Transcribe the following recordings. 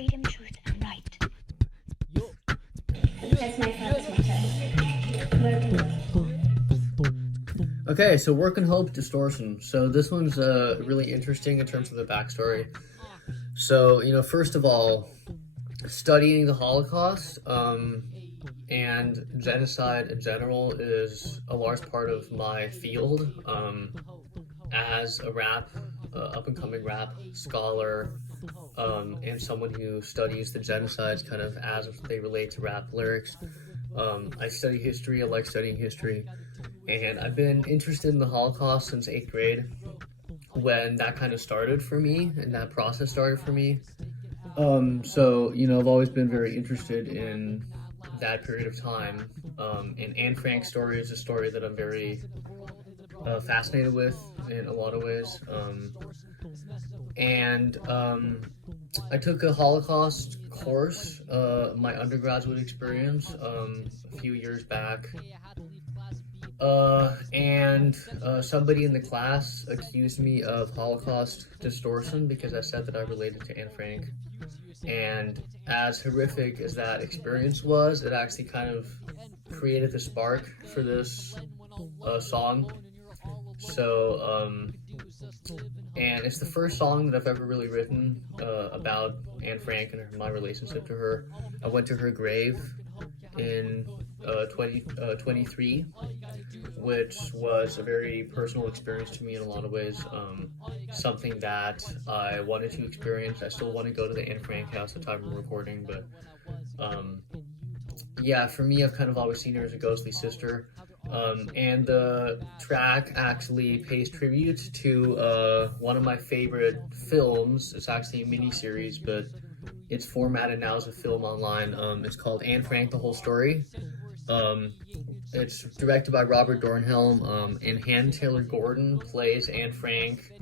freedom, truth, and right. That's my father's motto. Okay, so Work and Hope, Distortion. So this one's really interesting in terms of the backstory. So, first of all, studying the Holocaust and genocide in general is a large part of my field. As a up-and-coming rap scholar, and someone who studies the genocides kind of as they relate to rap lyrics. I study history, I like studying history, and I've been interested in the Holocaust since 8th grade when that kind of started for me and that process started for me. So, I've always been very interested in that period of time. And Anne Frank's story is a story that I'm very fascinated with in a lot of ways. And I took a Holocaust course, my undergraduate experience, a few years back. And somebody in the class accused me of Holocaust distortion because I said that I related to Anne Frank. And as horrific as that experience was, it actually kind of created the spark for this song. So, and it's the first song that I've ever really written about Anne Frank and my relationship to her. I went to her grave in 2023, which was a very personal experience to me in a lot of ways. Something that I wanted to experience. I still want to go to the Anne Frank house at the time of recording, but yeah, for me, I've kind of always seen her as a ghostly sister. And the track actually pays tribute to one of my favorite films. It's actually a mini-series, but it's formatted now as a film online. It's called Anne Frank, The Whole Story. It's directed by Robert Dornhelm, and Hannah Taylor-Gordon plays Anne Frank.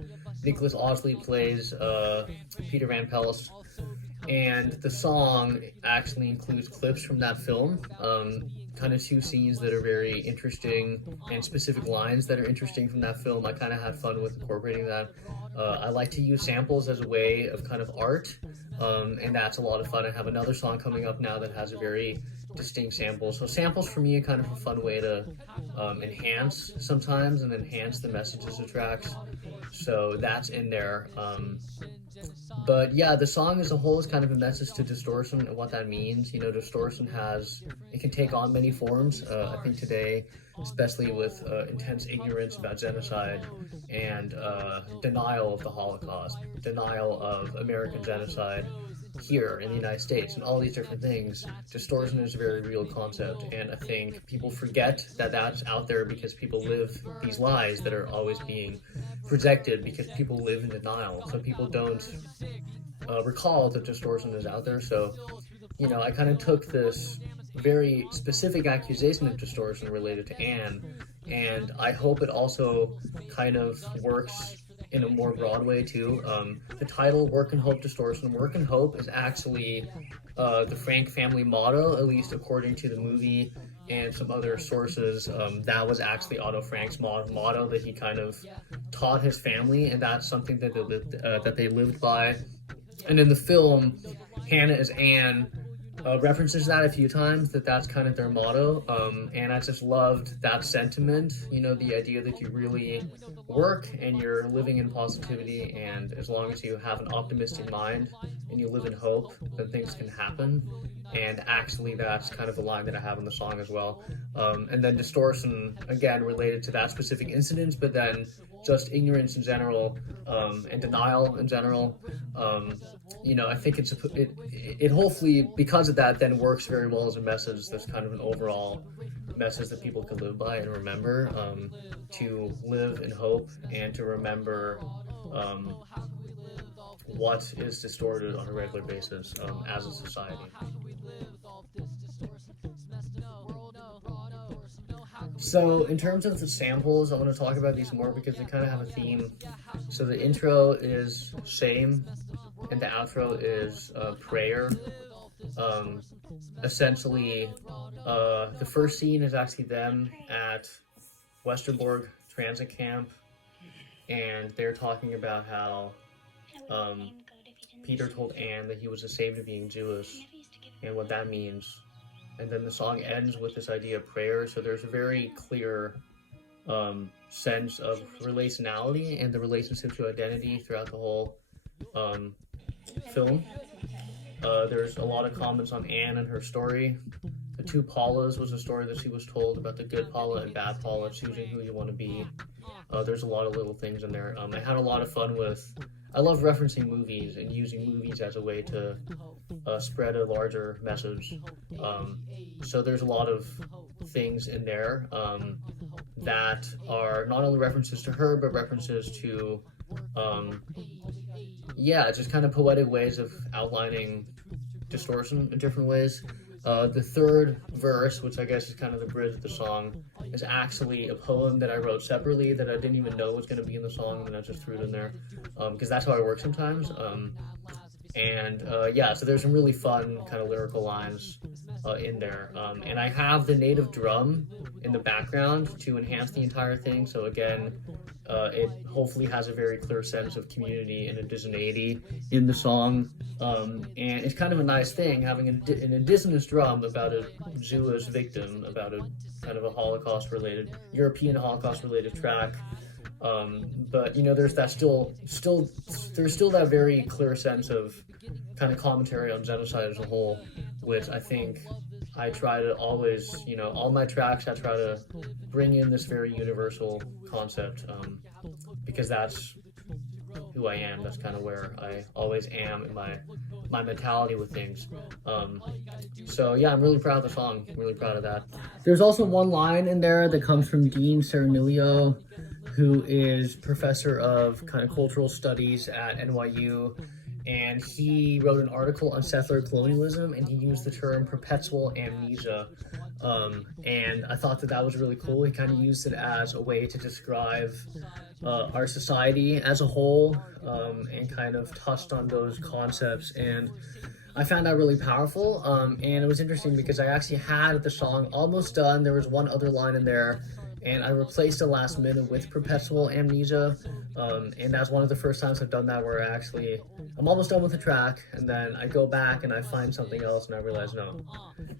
Nicholas Osley plays Peter Van Pels. And the song actually includes clips from that film, kind of two scenes that are very interesting and specific lines that are interesting from that film. I kind of had fun with incorporating that. I like to use samples as a way of kind of art, and that's a lot of fun. I have another song coming up now that has a very distinct sample. So samples for me are kind of a fun way to enhance sometimes and enhance the messages of tracks. So that's in there. But yeah, the song as a whole is kind of a message to distortion and what that means. Distortion it can take on many forms. I think today, especially with intense ignorance about genocide and denial of the Holocaust, denial of American genocide here in the United States, and all these different things, distortion is a very real concept. And I think people forget that that's out there because people live these lies that are always being projected because people live in denial. So people don't recall that distortion is out there. So, I kind of took this very specific accusation of distortion related to Anne, and I hope it also kind of works in a more broad way too. The title, Work and Hope, Distortion. Work and Hope is actually the Frank family motto, at least according to the movie and some other sources. That was actually Otto Frank's motto that he kind of taught his family, and that's something that they lived by. And in the film, Hannah as Anne references that a few times, that's kind of their motto. And I just loved that sentiment, the idea that you really work and you're living in positivity, and as long as you have an optimistic mind and you live in hope, then things can happen. And actually, that's kind of a line that I have in the song as well. And then distortion, again, related to that specific incident, but then just ignorance in general, and denial in general. I think it hopefully, because of that, then works very well as a message that's kind of an overall message that people can live by and remember, to live in hope and to remember what is distorted on a regular basis as a society. So in terms of the samples, I want to talk about these more because they kind of have a theme. So the intro is shame, and the outro is prayer. Essentially, the first scene is actually them at Westerbork transit camp, and they're talking about how Peter told Anne that he was ashamed of being Jewish and what that means. And then the song ends with this idea of prayer, so there's a very clear sense of relationality and the relationship to identity throughout the whole film. There's a lot of comments on Anne and her story. The two Paulas was a story that she was told about the good Paula and bad Paula, choosing who you want to be. There's a lot of little things in there. I had a lot of fun with... I love referencing movies and using movies as a way to spread a larger message. So there's a lot of things in there that are not only references to her, but references to, just kind of poetic ways of outlining Distortion in different ways. The third verse, which I guess is kind of the bridge of the song, is actually a poem that I wrote separately that I didn't even know was going to be in the song, and I just threw it in there because that's how I work sometimes. So there's some really fun kind of lyrical lines in there. And I have the native drum in the background to enhance the entire thing. So again, it hopefully has a very clear sense of community and indigeneity in the song. And it's kind of a nice thing having an indigenous drum about a Jewish victim, about a kind of a European Holocaust-related track. But there's that there's still that very clear sense of kind of commentary on genocide as a whole, which I think I try to always, all my tracks I try to bring in this very universal concept, because that's who I am. That's kind of where I always am in my mentality with things. I'm really proud of the song. I'm really proud of that. There's also one line in there that comes from Dean Cernilio, who is professor of kind of cultural studies at NYU, and he wrote an article on settler colonialism, and he used the term perpetual amnesia, and I thought that was really cool. He kind of used it as a way to describe our society as a whole, and kind of touched on those concepts, and I found that really powerful, and it was interesting because I actually had the song almost done. There was one other line in there, and I replaced it last minute with perpetual amnesia, and that's one of the first times I've done that where I'm almost done with the track, and then I go back and I find something else and I realize no.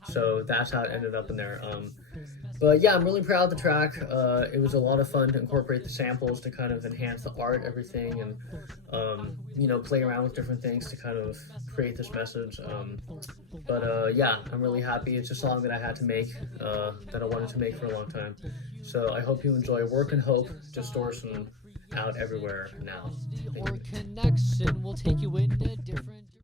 So that's how it ended up in there. But yeah, I'm really proud of the track. It was a lot of fun to incorporate the samples to kind of enhance the art, everything, and play around with different things to kind of create this message. I'm really happy. It's a song that I had to make, that I wanted to make for a long time. So I hope you enjoy Work and Hope, Distortion, out everywhere now. Thank you. Connection will take you in a